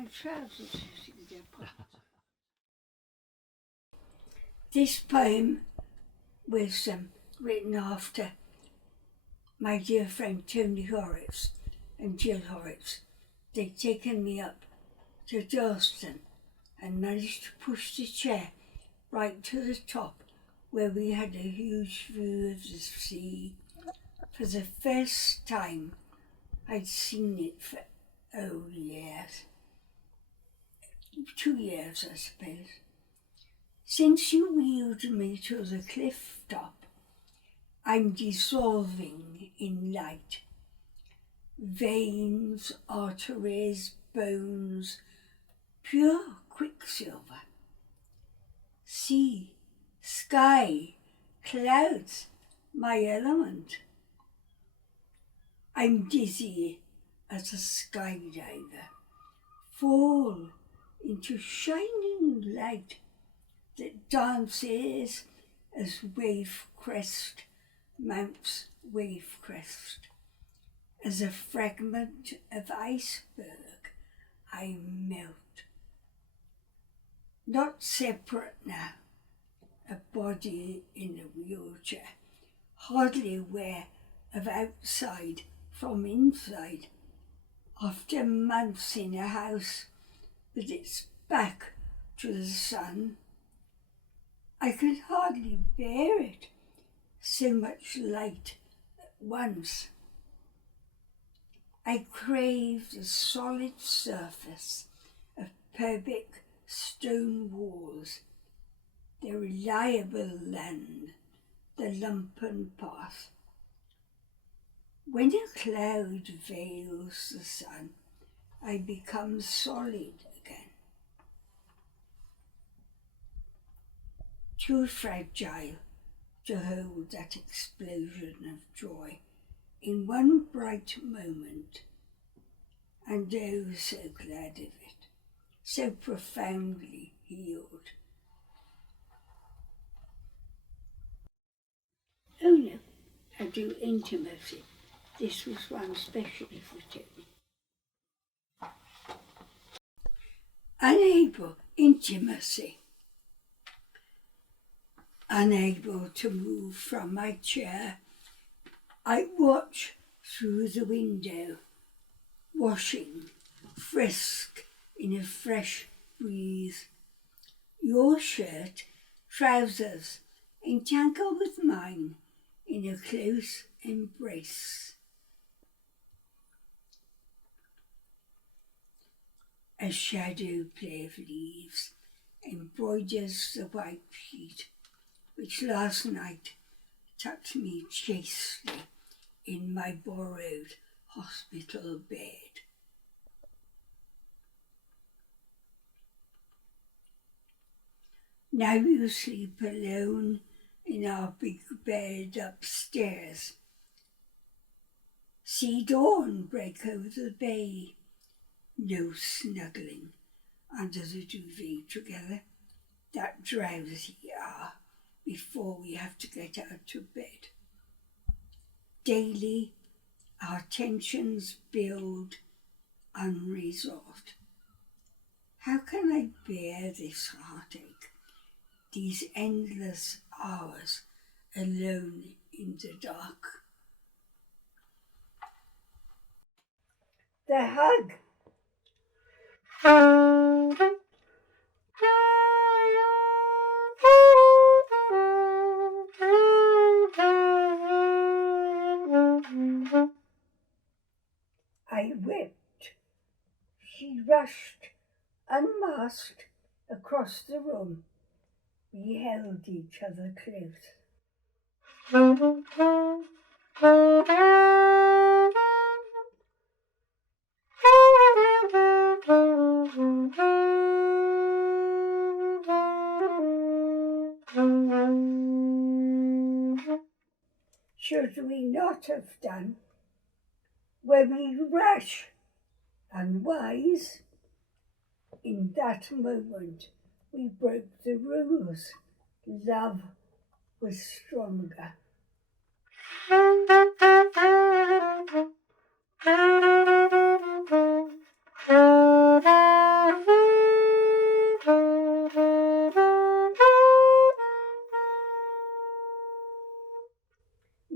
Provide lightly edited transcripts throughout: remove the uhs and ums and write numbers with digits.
my trousers, you see, they're pockets. This poem was written after my dear friend Tony Horrocks and Jill Horrocks. They'd taken me up to Dalston and managed to push the chair right to the top where we had a huge view of the sea. For the first time, I'd seen it for, years. 2 years, I suppose. Since you wheeled me to the cliff top, I'm dissolving in light. Veins, arteries, bones, pure quicksilver. Sea, sky, clouds, my element. I'm dizzy as a skydiver, fall into shining light that dances as wave crest mounts wave crest. As a fragment of iceberg, I melt. Not separate now, a body in a wheelchair, hardly aware of outside from inside. After months in a house with its back to the sun, I could hardly bear it, so much light at once. I crave the solid surface of pubic stone walls, the reliable land, the lumpen path. When a cloud veils the sun, I become solid again. Too fragile to hold that explosion of joy in one bright moment, and oh, so glad of it, so profoundly healed. Oh no, I do intimacy. This was one specially for Tony. Intimacy. Unable to move from my chair, I watch through the window, washing, frisk in a fresh breeze. Your shirt, trousers, entangle with mine in a close embrace. A shadow play of leaves embroiders the white sheet, which last night tucked me chastely in my borrowed hospital bed. Now you sleep alone in our big bed upstairs. See dawn break over the bay. No snuggling under the duvet together, that drowsy hour before we have to get out to bed. Daily, our tensions build unresolved. How can I bear this heartache, these endless hours alone in the dark? The hug. I wept. She rushed, unmasked, across the room. We held each other close. Should we not have done? Were we rash, unwise? In that moment, we broke the rules. Love was stronger.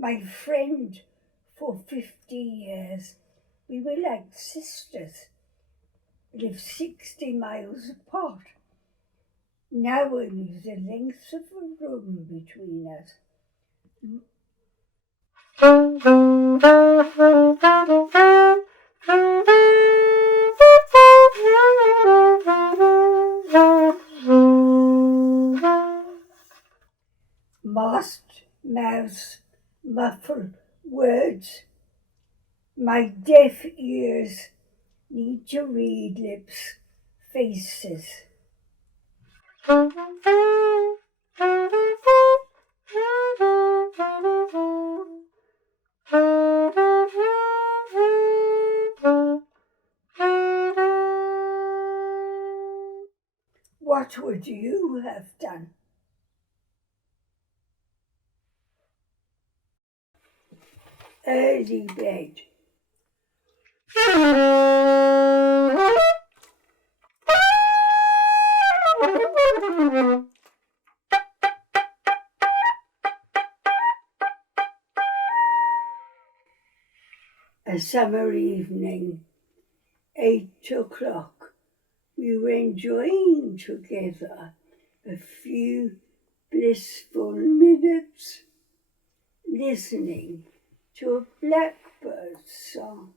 my friend for 50 years. We were like sisters, lived 60 miles apart. Now only the length of a room between us. Masked mouths muffle words. My deaf ears need to read lips, faces. What would you have done? Early bed. A summer evening, 8 o'clock. We were enjoying together a few blissful minutes, listening to a blackbird's song.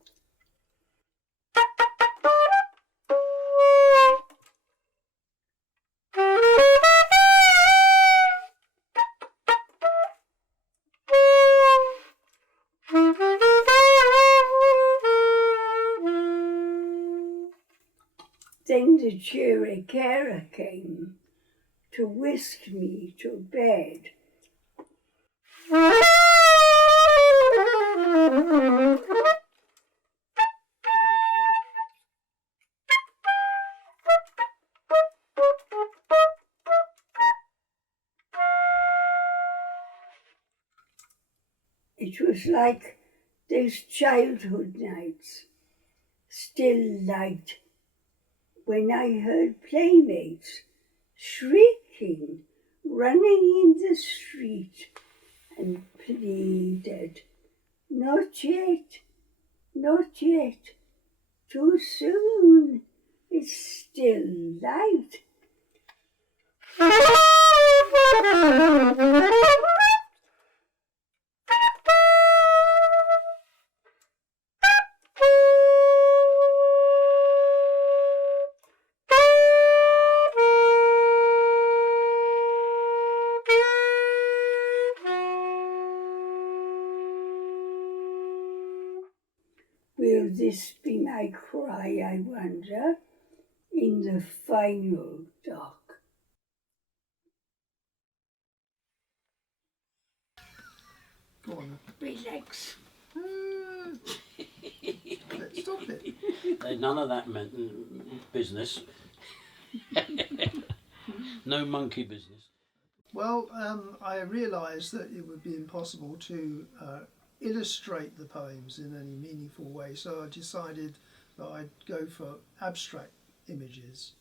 Then the cheery carer came to whisk me to bed. It was like those childhood nights, still light, when I heard playmates shrieking, running in the street, and pleaded, "Not yet, not yet, too soon, it's still light." Will this be my cry, I wonder, in the final dark? Go on. Relax. Let's stop it. None of that business. No monkey business. Well, I realised that it would be impossible to illustrate the poems in any meaningful way, so I decided that I'd go for abstract images.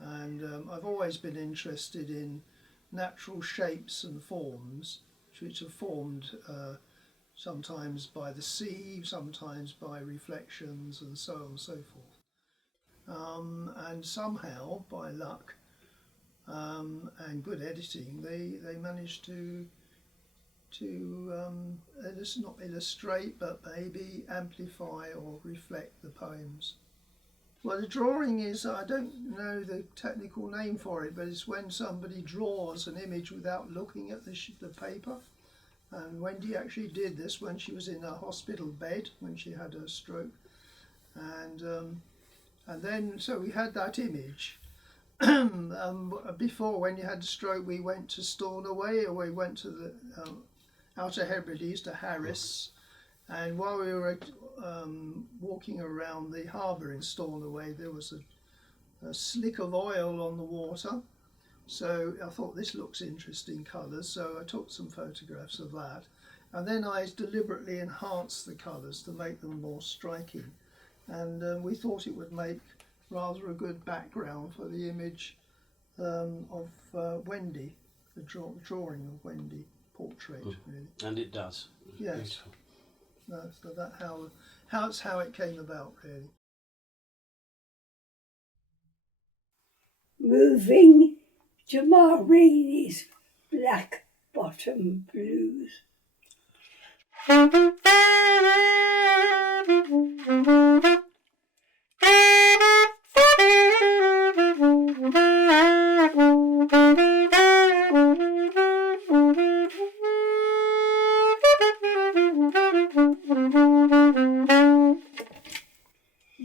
And I've always been interested in natural shapes and forms, which are formed sometimes by the sea, sometimes by reflections, and so on and so forth. And somehow, by luck and good editing, they managed to not illustrate, but maybe amplify or reflect the poems. Well, the drawing is, I don't know the technical name for it, but it's when somebody draws an image without looking at the paper. And Wendy actually did this when she was in a hospital bed when she had her stroke. And then, so we had that image. Before, when you had the stroke, we went to Stornoway, or we went to the Outer Hebrides, to Harris. And while we were walking around the harbour in Stornoway, there was a slick of oil on the water. So I thought, this looks interesting colours, so I took some photographs of that. And then I deliberately enhanced the colours to make them more striking. And we thought it would make rather a good background for the image of Wendy, the drawing of Wendy portrait, really. And it does. Yes. Beautiful. No, so that's how it came about, really. Moving to Ma Rainey's Black Bottom Blues.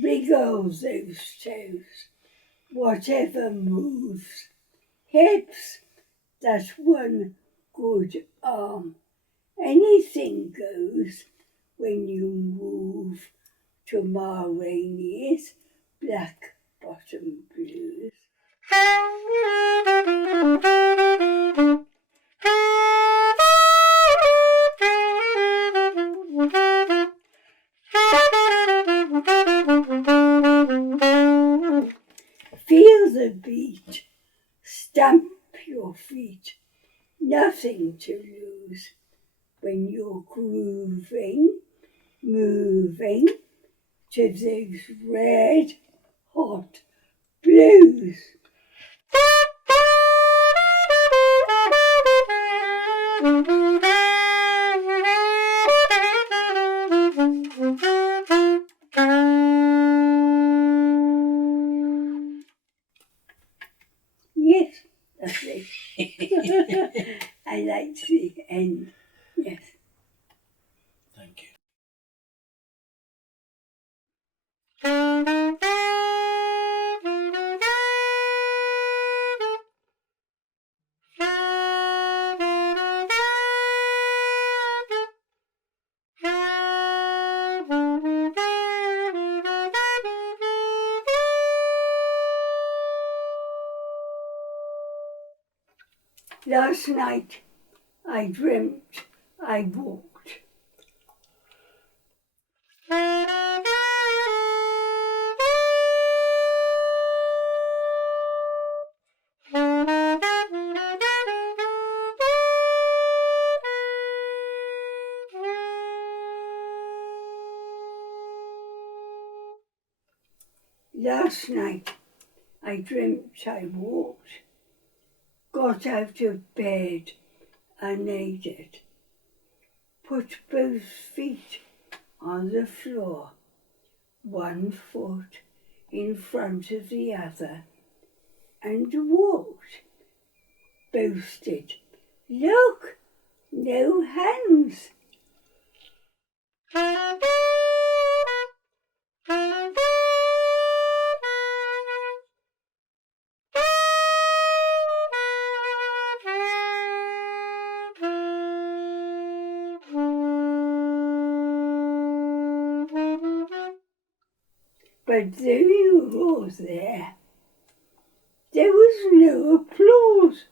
Wriggles those toes, whatever moves, hips, that one good arm. Anything goes when you move to Ma Rainey's Black Bottom Blues. Feel the beat, stamp your feet, nothing to lose when you're grooving, moving to those red hot blues. Yes, that's it. I like the end. Yes. Thank you. Last night I dreamt I walked. Last night I dreamt I walked, got out of bed unaided, put both feet on the floor, one foot in front of the other, and walked, boasted, "Look, no hands." But though you were there was no applause.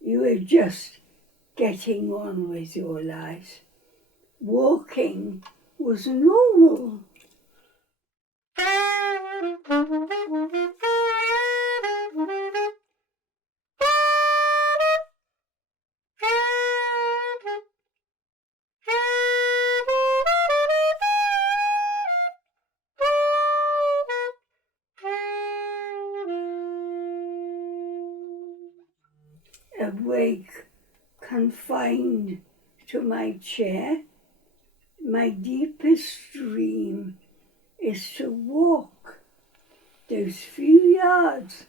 You were just getting on with your life. Walking was normal. Awake, confined to my chair, my deepest dream is to walk those few yards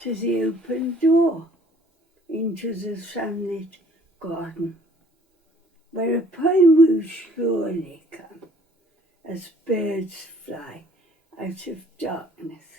to the open door into the sunlit garden, where a poem will surely come as birds fly out of darkness.